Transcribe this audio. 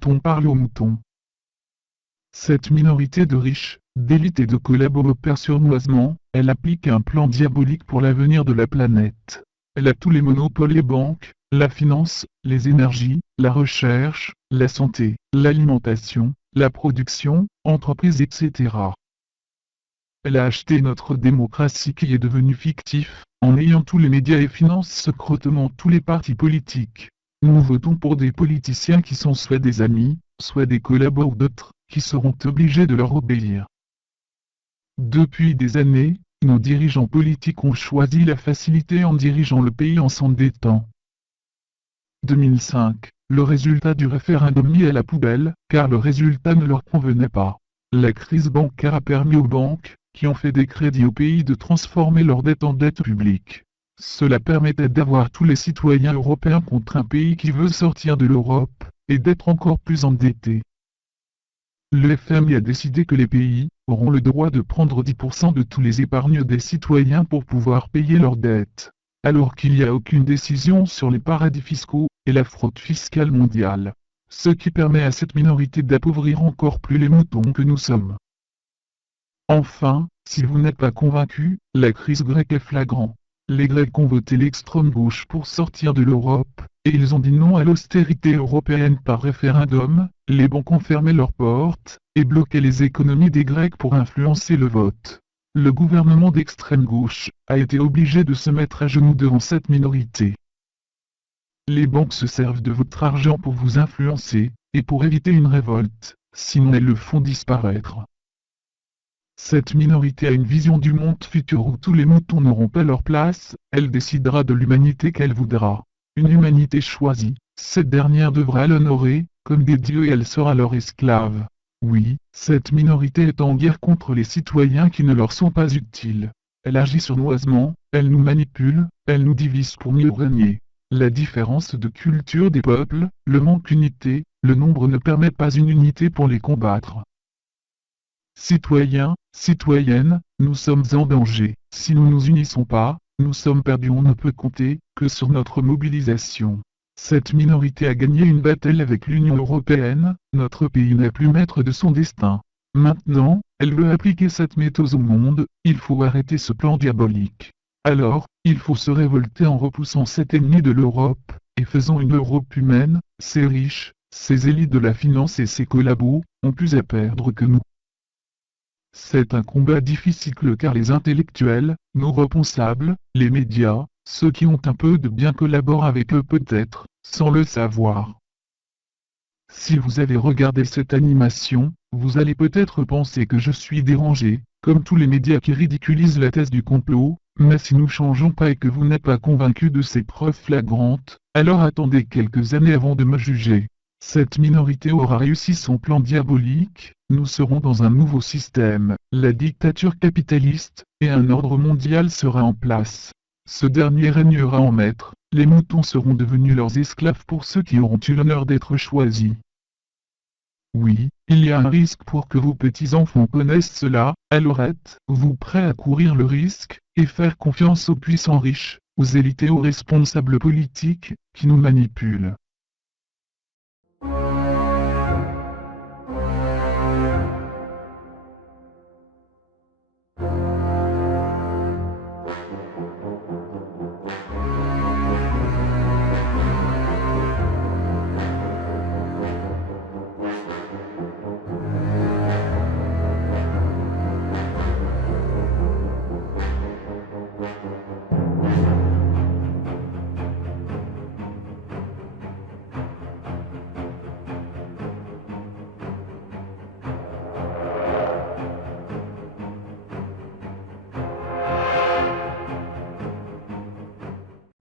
moutons parlent aux moutons. Cette minorité de riches, d'élites et de collabos opère sournoisement, elle applique un plan diabolique pour l'avenir de la planète. Elle a tous les monopoles, les banques, la finance, les énergies, la recherche, la santé, l'alimentation, la production, entreprises, etc. Elle a acheté notre démocratie qui est devenue fictive, en ayant tous les médias et finance secrètement tous les partis politiques. Nous votons pour des politiciens qui sont soit des amis, soit des collabos ou d'autres, qui seront obligés de leur obéir. Depuis des années, nos dirigeants politiques ont choisi la facilité en dirigeant le pays en s'endettant. 2005, le résultat du référendum mis à la poubelle, car le résultat ne leur convenait pas. La crise bancaire a permis aux banques, qui ont fait des crédits au pays, de transformer leur dette en dette publique. Cela permettait d'avoir tous les citoyens européens contre un pays qui veut sortir de l'Europe, et d'être encore plus endetté. Le FMI a décidé que les pays auront le droit de prendre 10% de tous les épargnes des citoyens pour pouvoir payer leurs dettes, alors qu'il n'y a aucune décision sur les paradis fiscaux et la fraude fiscale mondiale, ce qui permet à cette minorité d'appauvrir encore plus les moutons que nous sommes. Enfin, si vous n'êtes pas convaincu, la crise grecque est flagrante. Les Grecs ont voté l'extrême gauche pour sortir de l'Europe, et ils ont dit non à l'austérité européenne par référendum. Les banques ont fermé leurs portes, et bloqué les économies des Grecs pour influencer le vote. Le gouvernement d'extrême gauche a été obligé de se mettre à genoux devant cette minorité. Les banques se servent de votre argent pour vous influencer, et pour éviter une révolte, sinon elles le font disparaître. Cette minorité a une vision du monde futur où tous les moutons n'auront pas leur place, elle décidera de l'humanité qu'elle voudra. Une humanité choisie, cette dernière devra l'honorer, comme des dieux, et elle sera leur esclave. Oui, cette minorité est en guerre contre les citoyens qui ne leur sont pas utiles. Elle agit sournoisement, elle nous manipule, elle nous divise pour mieux régner. La différence de culture des peuples, le manque d'unité, le nombre ne permet pas une unité pour les combattre. Citoyens, citoyennes, nous sommes en danger. Si nous nous unissons pas, nous sommes perdus. On ne peut compter que sur notre mobilisation. Cette minorité a gagné une bataille avec l'Union européenne, notre pays n'est plus maître de son destin. Maintenant, elle veut appliquer cette méthode au monde, il faut arrêter ce plan diabolique. Alors, il faut se révolter en repoussant cet ennemi de l'Europe, et faisant une Europe humaine. Ces riches, ces élites de la finance et ces collabos, ont plus à perdre que nous. C'est un combat difficile car les intellectuels, nos responsables, les médias, ceux qui ont un peu de bien collaborent avec eux peut-être, sans le savoir. Si vous avez regardé cette animation, vous allez peut-être penser que je suis dérangé, comme tous les médias qui ridiculisent la thèse du complot, mais si nous changeons pas et que vous n'êtes pas convaincu de ces preuves flagrantes, alors attendez quelques années avant de me juger. Cette minorité aura réussi son plan diabolique, nous serons dans un nouveau système, la dictature capitaliste, et un ordre mondial sera en place. Ce dernier régnera en maître, les moutons seront devenus leurs esclaves pour ceux qui auront eu l'honneur d'être choisis. Oui, il y a un risque pour que vos petits-enfants connaissent cela, alors êtes-vous prêts à courir le risque, et faire confiance aux puissants riches, aux élites et aux responsables politiques, qui nous manipulent?